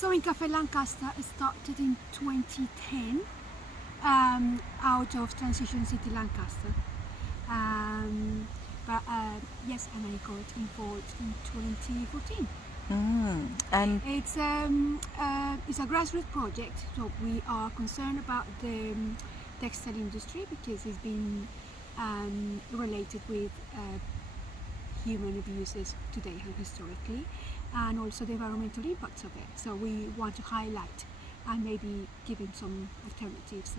Sewing Café Lancaster started in 2010 out of Transition City Lancaster. Yes, and I got involved in 2014. And It's a grassroots project, so we are concerned about the textile industry because it's been related with human abuses today and historically, and also the environmental impacts of it. So we want to highlight and maybe give it some alternatives.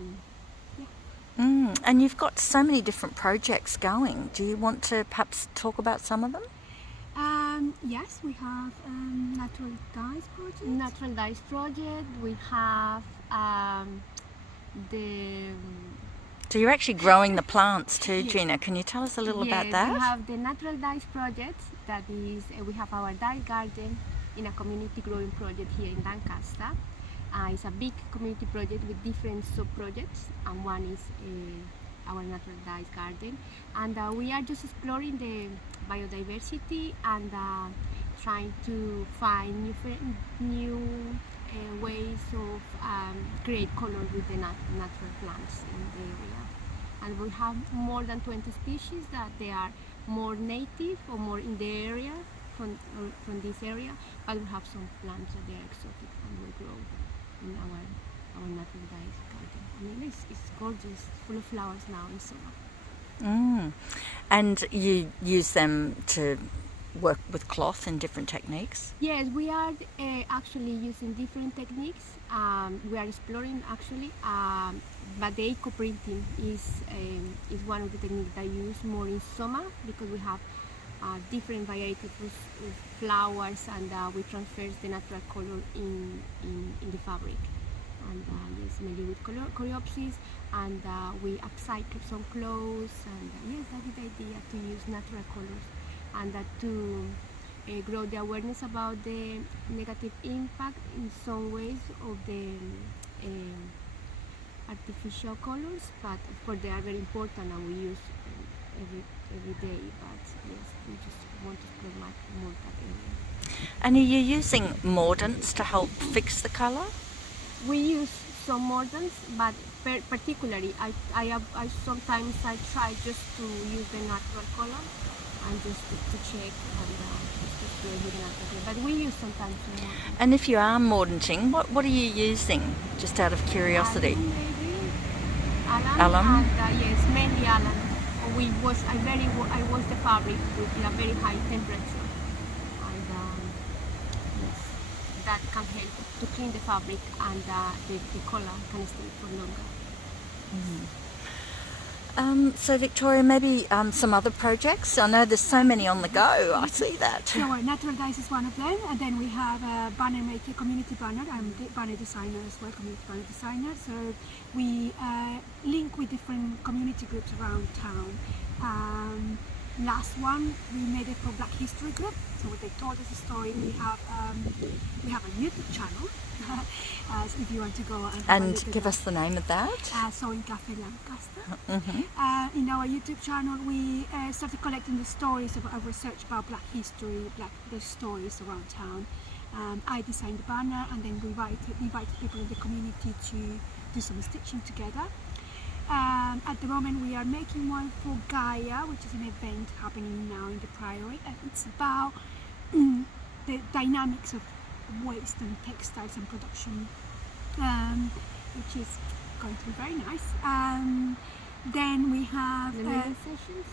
and you've got so many different projects going. Do you want to perhaps talk about some of them? Yes, we have natural dyes project. Natural dyes project. We have So you're actually growing the plants too, Yes. Gina. Can you tell us a little about We that? have the natural dyes project. That is, we have our dye garden in a community growing project here in Lancaster. It's a big community project with different sub-projects, and one is our natural dyes garden. And we are just exploring the biodiversity and trying to find new ways of create color with the natural plants in the area. And we have more than 20 species that they are more native or more in the area from this area, but we have some plants that they are exotic and will grow in our natural dyes garden. I mean, it's gorgeous, full of flowers now in summer. And you use them to work with cloth in different techniques? Yes, we are actually using different techniques. We are exploring actually, but the eco printing is one of the techniques that I use more in summer because we have different varieties of flowers, and we transfer the natural color in the fabric. And yes, mainly with coreopsis, and we upcycle some clothes, and yes, that's the idea, to use natural colors, and that to grow the awareness about the negative impact in some ways of the artificial colors, but of course they are very important and we use every day, but yes, we just want to explore more that area. And are you using mordants to help fix the colour? We use some mordants, but particularly I sometimes I try just to use the natural color and just to check and just to explore with the natural color. But we use sometimes some mordants. And if you are mordanting, what are you using, just out of curiosity? Alum. Alum? And yes, mainly alum. I wash the fabric with a very high temperature, and yes, that can help to clean the fabric, and the color can stay for longer. So Victoria, maybe some other projects? I know there's so many on the go, I see that. So natural dyes is one of them, and then we have a banner maker, community banner. I'm a banner designer as well, community banner designer. So we link with different community groups around town. Last one we made it for Black History Group. So they told us a story. We have a YouTube channel. If you want to go And give us the name of that. Sewing Café Lancaster. In our YouTube channel, we started collecting the stories of our research about Black history, the stories around town. I designed the banner, and then we invited people in the community to do some stitching together. At the moment, we are making one for Gaia, which is an event happening now in the Priory, and it's about the dynamics of waste and textiles and production, which is going to be very nice. Then we have The mending sessions.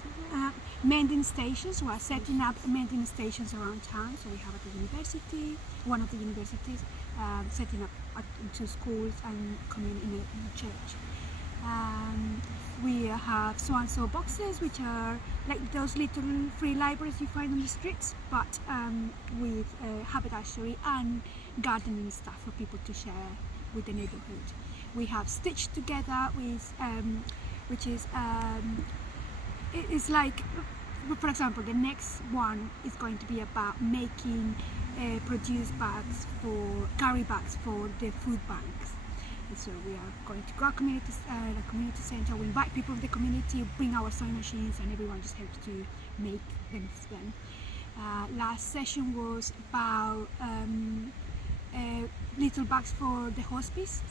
mending stations. We are setting up mending stations around town. So we have at the university, one of the universities, setting up at 2 schools and community in a church. We have Sew&Sow boxes, which are like those little free libraries you find on the streets, but with haberdashery and gardening stuff for people to share with the neighborhood. We have Stitch Together, which is it's like, for example, the next one is going to be about making produce bags carry bags for the food banks. And so we are going to go to a community center. We invite people of the community, bring our sewing machines, and everyone just helps to make them for them. Last session was about little bags for the hospice,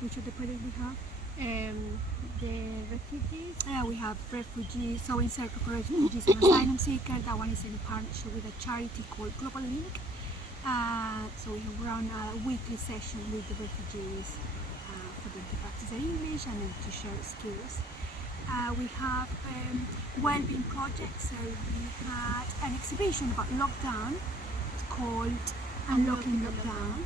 which are the projects we have. The refugees. We have refugees, Sewing Circle for refugees and asylum seekers. That one is in partnership with a charity called Global Link. So we have run a weekly session with the refugees for them to practice their English and then to share skills. We have well-being projects. So we had an exhibition about lockdown. It's called Unlocking Lockdown.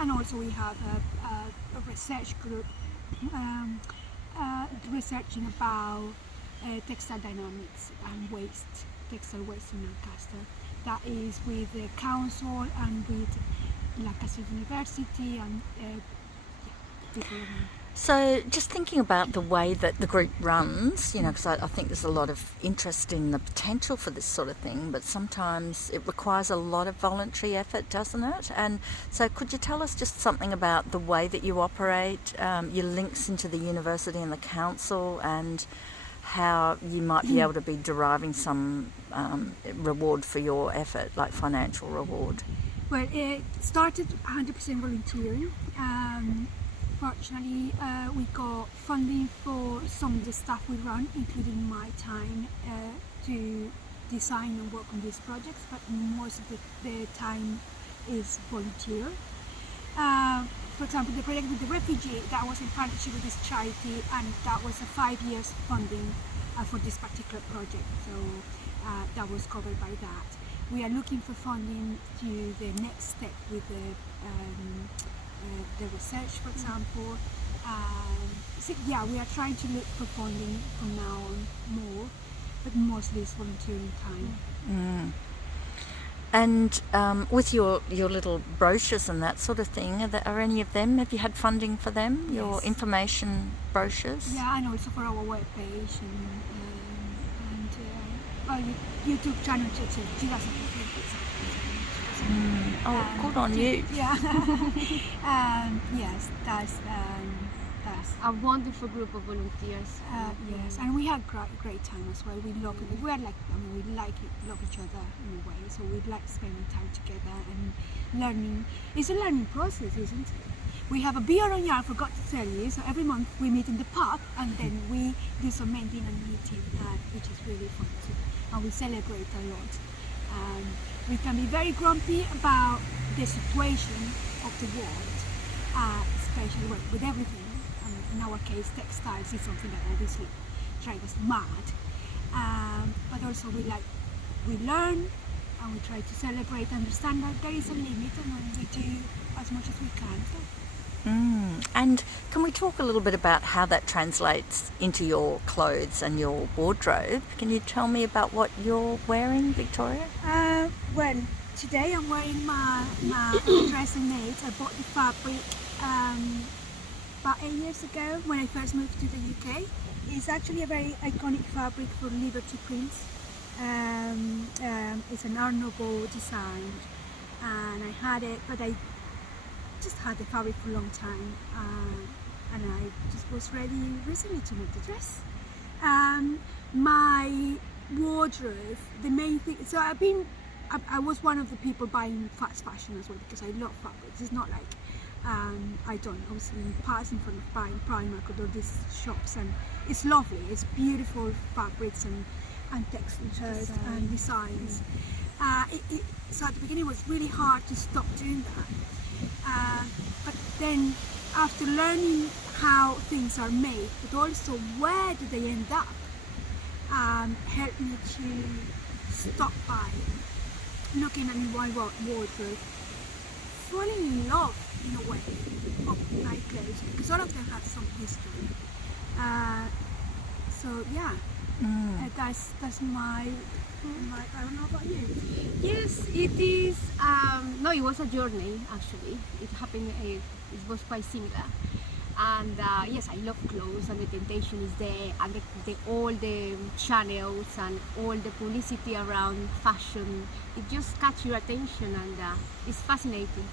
And also we have a research group researching about textile dynamics and waste, textile waste in Lancaster. That is with the council and with Lancaster University and people around. So just thinking about the way that the group runs, because I think there's a lot of interest in the potential for this sort of thing, but sometimes it requires a lot of voluntary effort, doesn't it? And so could you tell us just something about the way that you operate, your links into the university and the council, and how you might be able to be deriving some reward for your effort, like financial reward? Well, it started 100% volunteering. Fortunately, we got funding for some of the stuff we run, including my time to design and work on these projects, but most of the time is volunteer. For example, the project with the refugee, that was in partnership with this charity, and that was a 5 years funding for this particular project, so that was covered by that. We are looking for funding to the next step with the research, for example. So yeah, we are trying to look for funding from now on more, but mostly it's volunteering time. And with your little brochures and that sort of thing, are any of them, have you had funding for them, your Yes. information brochures? Yeah, and also for our webpage and our YouTube channel too. Gina, Good on you. Yeah. Yes, that's A wonderful group of volunteers. yes, and we had great time as well. We love it. We are like, we love each other in a way. So we like spending time together and learning. It's a learning process, isn't it? We have a beer on yard, forgot to tell you. So every month we meet in the pub and then we do some mending and meeting, which is really fun too. And we celebrate a lot. We can be very grumpy about the situation of the world, especially with everything. In our case, textiles is something that obviously drives us mad. But also we learn and we try to celebrate, understand that there is a limit, and then we do as much as we can. So. And can we talk a little bit about how that translates into your clothes and your wardrobe? Can you tell me about what you're wearing, Victoria? Well, today I'm wearing my dress and made. I bought the fabric about 8 years ago when I first moved to the UK. It's actually a very iconic fabric from Liberty Prints. It's an Art Nouveau design, and I had it, but I just had the fabric for a long time, and I just was ready recently to make the dress. My wardrobe, the main thing, so I was one of the people buying fast fashion as well, because I love fabrics. It's not like I don't, obviously passing from buying Primark or all these shops, and it's lovely, it's beautiful fabrics and textures and designs. So at the beginning it was really hard to stop doing that, but then after learning how things are made, but also where do they end up, helped me to stop buying, looking at my wardrobe, falling in love in a way of my clothes, because all of them have some history. So yeah, that's my. I don't know about you. Yes, it is. No, it was a journey actually. It happened. It was quite similar. And yes, I love clothes, and the temptation is there, and all the channels and all the publicity around fashion. It just catches your attention, and it's fascinating.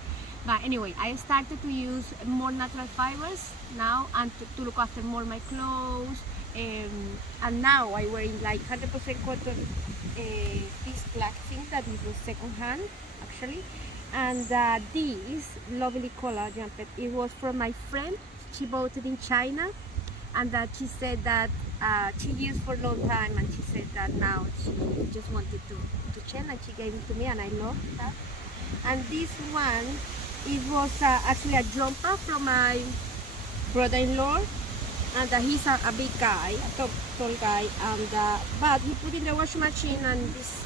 But anyway, I started to use more natural fibers now, and to look after more my clothes. And now I wear in like 100% cotton this black thing that is second hand, actually. And this lovely color jumper, it was from my friend. She bought it in China, and that she said that she used for a long time, and she said that now she just wanted to change, and she gave it to me, and I love that. And this one, it was actually a jumper from my brother-in-law, and he's a big guy, a tall guy, and but he put in the washing machine and this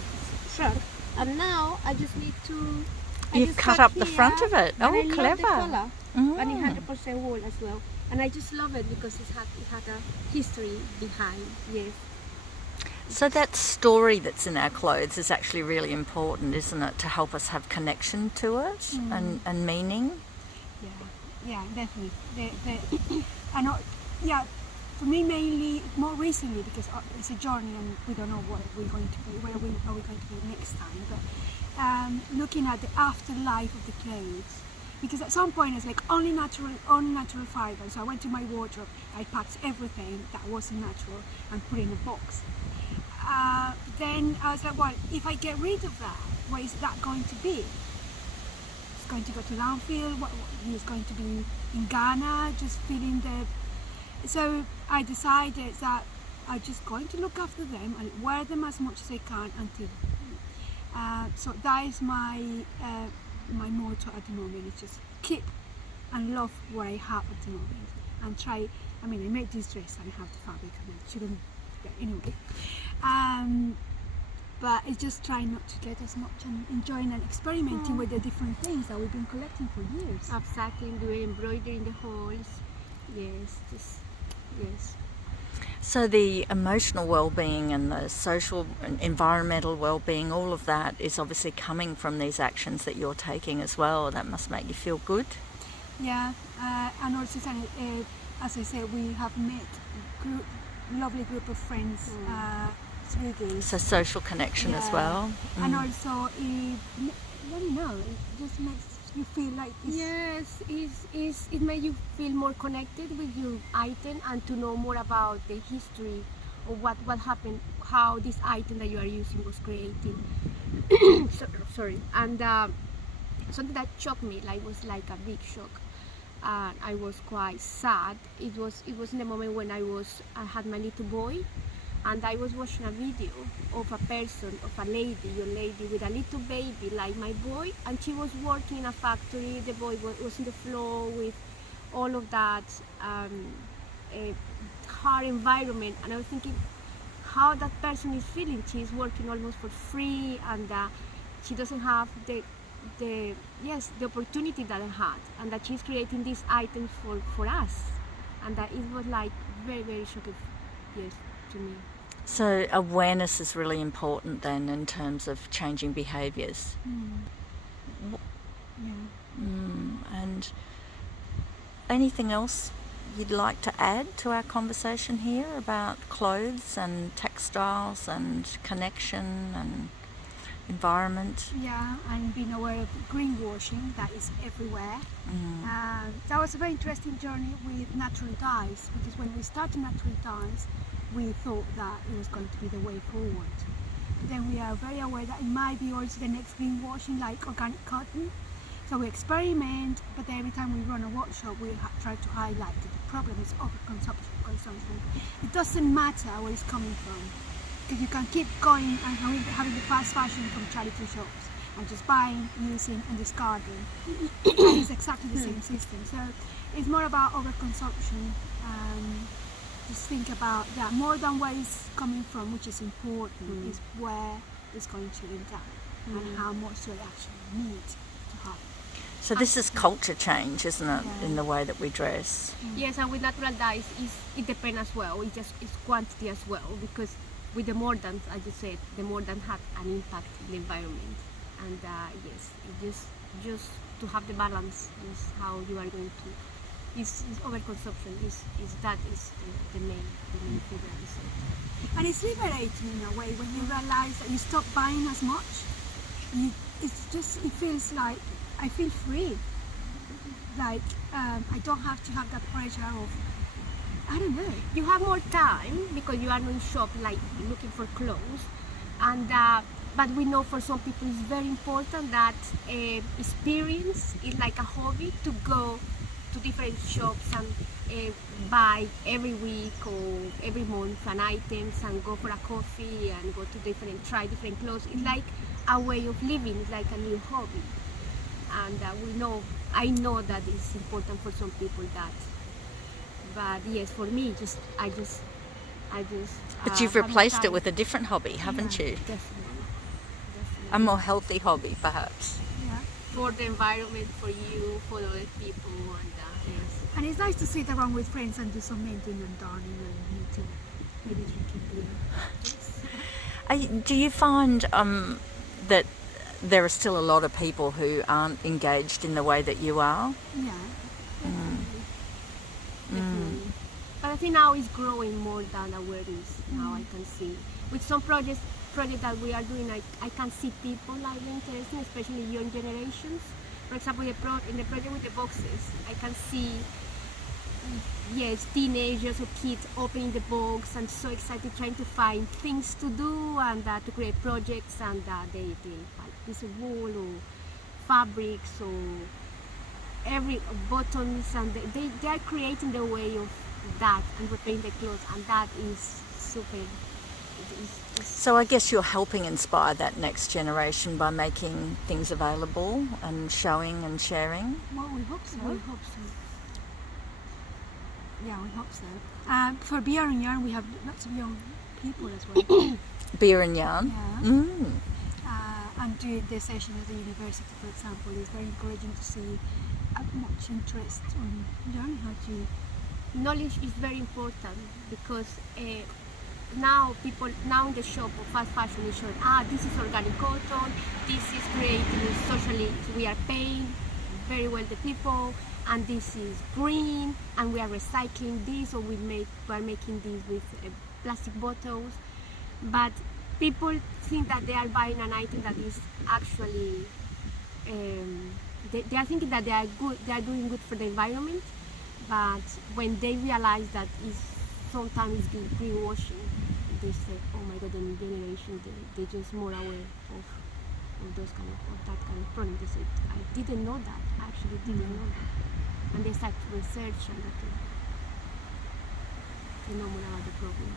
shrunk. And now I just need to. You've cut up the front of it. Oh, and I clever. love the color, and it 100% wool as well. And I just love it because it had a history behind. Yes. So that story that's in our clothes is actually really important, isn't it, to help us have connection to it and meaning? Yeah, definitely. I know. Yeah, for me mainly, more recently, because it's a journey and we don't know what we're going to be, where are we going to be next time. But looking at the afterlife of the clothes, because at some point it's like only natural fibers. So I went to my wardrobe, I packed everything that wasn't natural and put it in a box. Then I was like, well, if I get rid of that, what is that going to be? It's going to go to landfill. What is going to be in Ghana, just filling the. So I decided that I'm just going to look after them and wear them as much as I can until. So that is my my motto at the moment. Is just keep and love what I have at the moment and try. I mean, I made this dress and I have the fabric and I shouldn't. But anyway, but it's just trying not to get as much and enjoying and experimenting with the different things that we've been collecting for years. Upcycling, doing embroidery in the holes. Yes, yes. So the emotional well-being and the social and environmental well-being, all of that is obviously coming from these actions that you're taking as well. That must make you feel good. Yeah, and also as I said, we have met lovely group of friends through this. So social connection as well. And also, it just makes you feel like it's... Yes, it makes you feel more connected with your item and to know more about the history of what happened, how this item that you are using was created. Sorry. And something that shocked me, was like a big shock. I was quite sad. It was in the moment when I had my little boy, and I was watching a video of a lady with a little baby like my boy, and she was working in a factory. The boy was on the floor with all of that hard environment, and I was thinking how that person is feeling. She's working almost for free, and she doesn't have the opportunity that I had, and that she's creating these items for us, and that it was like very, very shocking, yes, to me. So awareness is really important then in terms of changing behaviours. And anything else you'd like to add to our conversation here about clothes and textiles and connection and environment? Yeah, and being aware of greenwashing that is everywhere. That was a very interesting journey with natural dyes, because when we started natural dyes, we thought that it was going to be the way forward. But then we are very aware that it might be also the next greenwashing, like organic cotton. So we experiment, but then every time we run a workshop, we try to highlight that the problem is overconsumption. It doesn't matter where it's coming from. Because you can keep going and having the fast fashion from charity shops and just buying, using and discarding. And it's exactly the same system. So it's more about overconsumption. Just think about that more than where it's coming from, which is important, is where it's going to end up and how much do we actually need to have. So this is culture change, isn't it, in the way that we dress? Yes, and with natural dyes, it depends as well. It's quantity as well, because with the mordant, as you said, the mordant had an impact in the environment, and yes, just to have the balance is how you are going to. Is overconsumption is the main thing that you said. And it's liberating in a way when you realise that you stop buying as much. It feels like I feel free. Like I don't have to have that pressure of, I don't know. You have more time because you are not in shop like looking for clothes, and but we know for some people it's very important that experience is like a hobby, to go to different shops and buy every week or every month an items and go for a coffee and go to try different clothes. It's like a way of living. It's like a new hobby, and I know that it's important for some people that. But yes, for me, I just. But you've replaced it with a different hobby, haven't you? Definitely. A more healthy hobby, perhaps. Yeah. For the environment, for you, for other people, and yes. And it's nice to sit around with friends and do some mending and darning and knitting, maybe drinking beer. Yes. Do you find that there are still a lot of people who aren't engaged in the way that you are? Yeah, definitely. Definitely. But I think now it's growing more than awareness. Now I can see with some projects that we are doing, I can see people like interested, especially young generations. For example, in the project with the boxes, I can see teenagers or kids opening the box and so excited, trying to find things to do and to create projects, and they find a piece of wool or fabrics or every buttons, and they are creating the way of that and repairing the clothes, and that is super. So I guess you're helping inspire that next generation by making things available and showing and sharing. Well, we hope so. We hope so. Yeah, we hope so. For Beer and Yarn, we have lots of young people as well. Beer and yarn. Yeah. And doing the session at the university, for example, is very encouraging to see much interest on learning how to. Knowledge is very important, because now in the shop of fast fashion is showing, this is organic cotton, this is created socially, we are paying very well the people, and this is green, and we are recycling this, or we are making this with plastic bottles. But people think that they are buying an item that is actually they are thinking that they are doing good for the environment, but when they realize that sometimes it's greenwashing, they say, oh my god, the new generation, they're just more aware of that kind of problem. They said, I didn't know that, I actually didn't know that. And they start to research and they know more about the problem.